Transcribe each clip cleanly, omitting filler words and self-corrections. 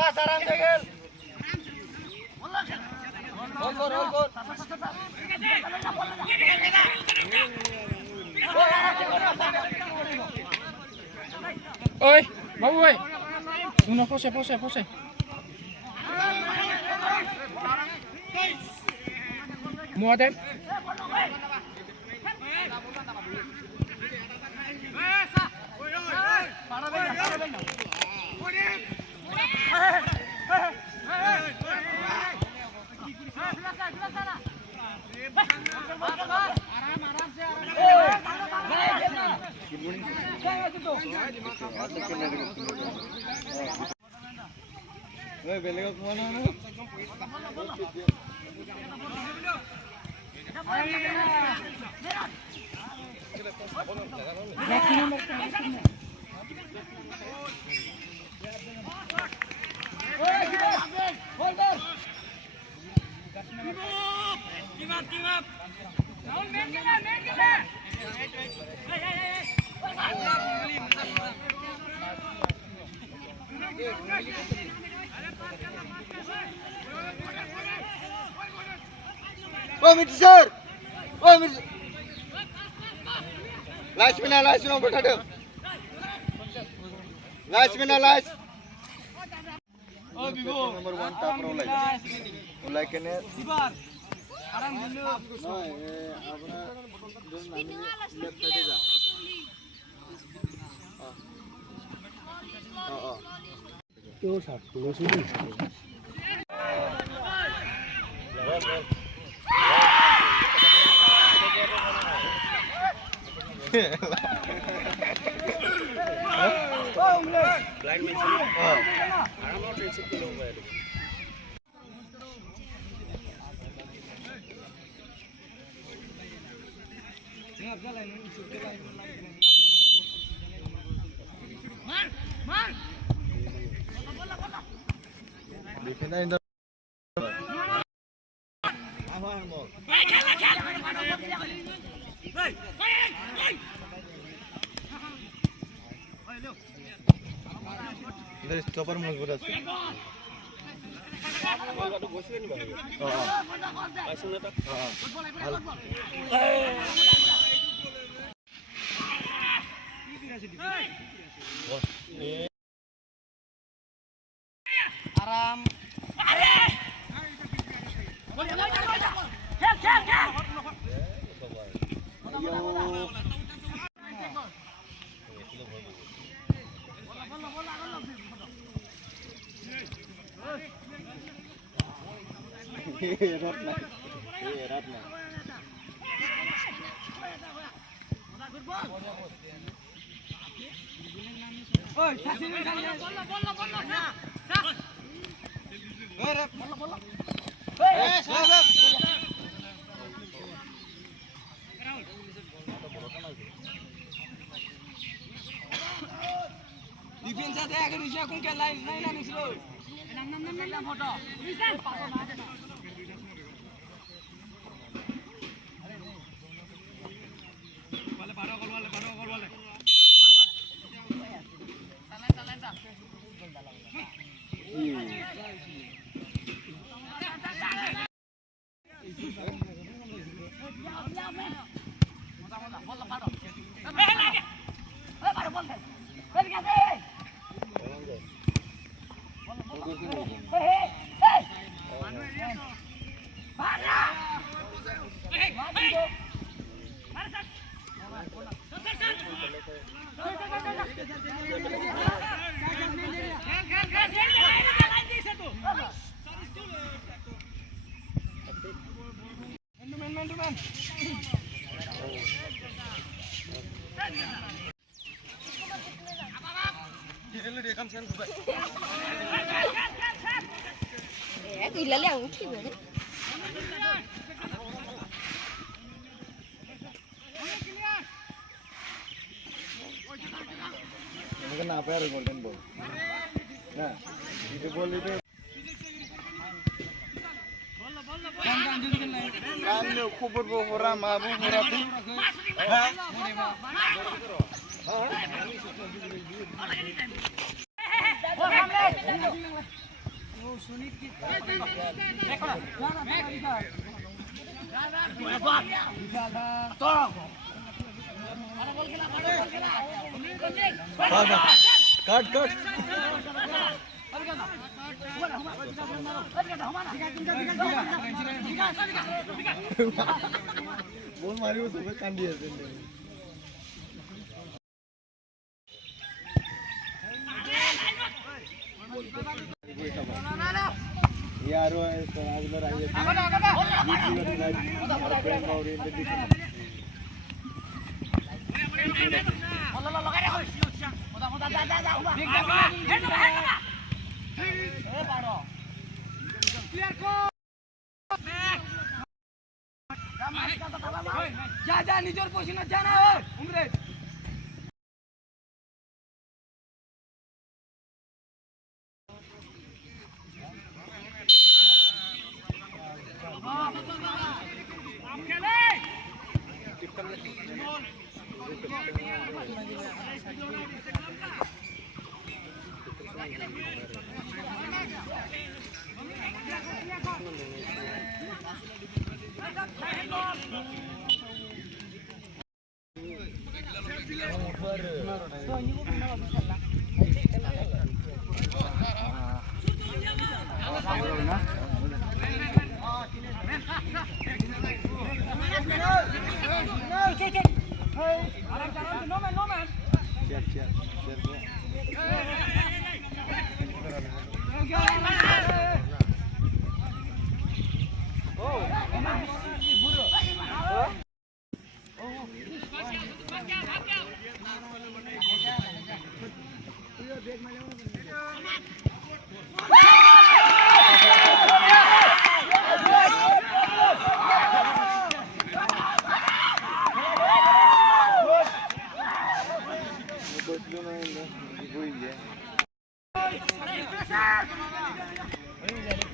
Akas aram segel. Gol. Oi, babu oi. Uno pose. Muadem. Oh, sir. Oh, last minute, potato. Last minute, last. Oh, Vivo. Number 1 top roll like an air. Aram dulu. No, left side Itu satu sini. Blind man. Aram not reach it over. Defender in the There is stopper mojbut ache. Aram. Ratna. Oi, sasini kali. Bola. Defense ada agar usia kung ke line anu slow. Nam foto. Man. Gila yang uci banget. Ini kenapa ya golden ball? Nah, itu ball itu. Kan kubur bohora mabu hora tu. Cut cut ball Mario সবে কান্দি আছে यार वो आजला राजे जा निजर position जा ना उमरे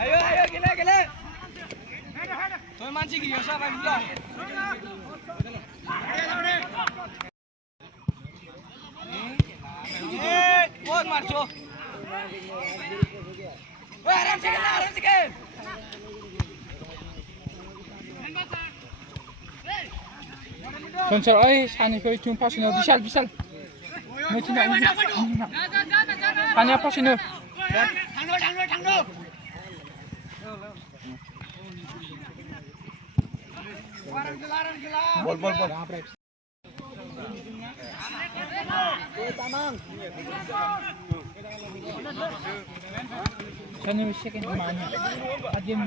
ayo ayo gila gila soy manci gila sama gila बहुत मारছো ওই আরাম থেকে Sensor ay sani ko yung pasino bisal may tina kanya pasino 탕로 bol sani wis second mana adyan mo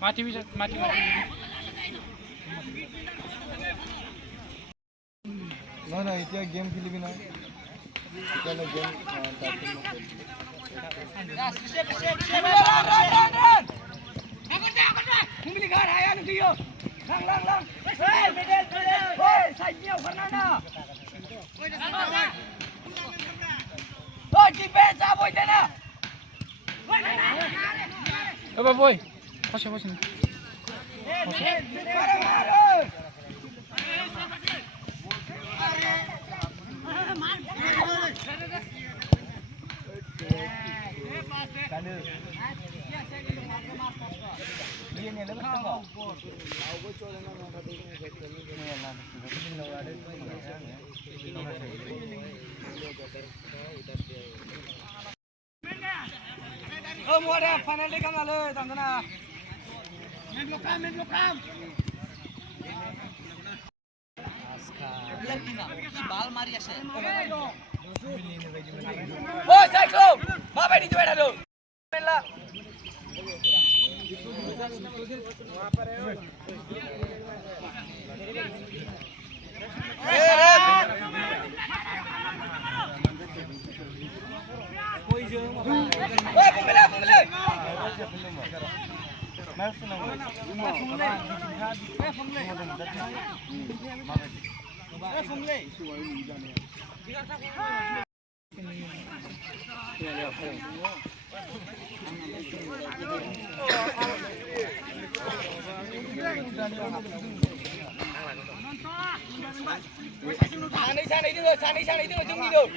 mati bisa mati না এটা game খেলিবি না এটা না game Kumili gar haya nu diyo. Lang. Hey, medel. Hey, sajnya Fernanda. Oh, defense aboy dena. Apa boy pasya pasya Oh, mau ada penalti kan lalu, tantana. Main blokam. Bal mari ashe. Oh, cyclone. Ma bedi tu ada tu. Bella. Sang này đi rồi, chung đi được.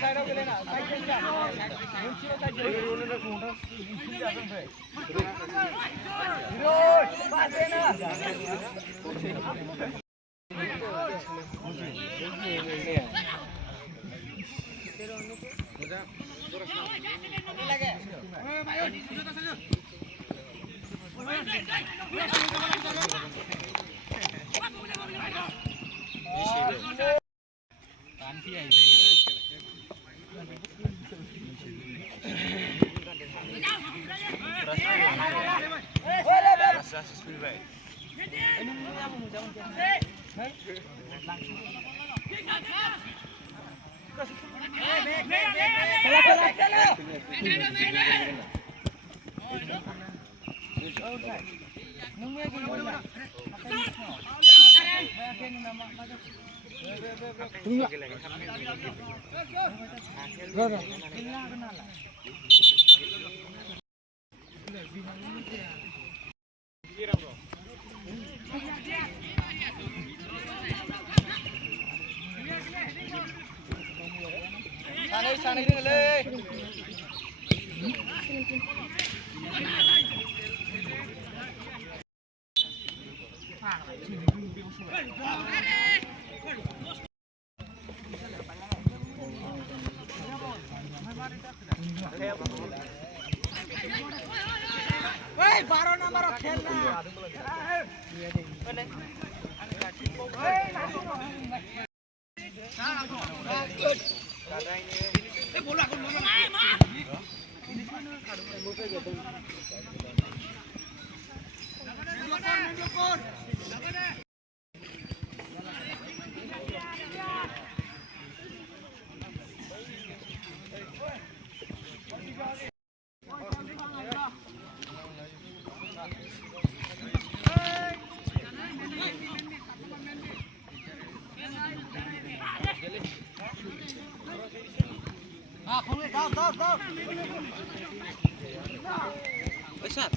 Sai đâu kia lên nào. Sai kia ra. Rồi, ba tên à. Sang đây đừng lên. Woi, 12 number खेलना. Besar.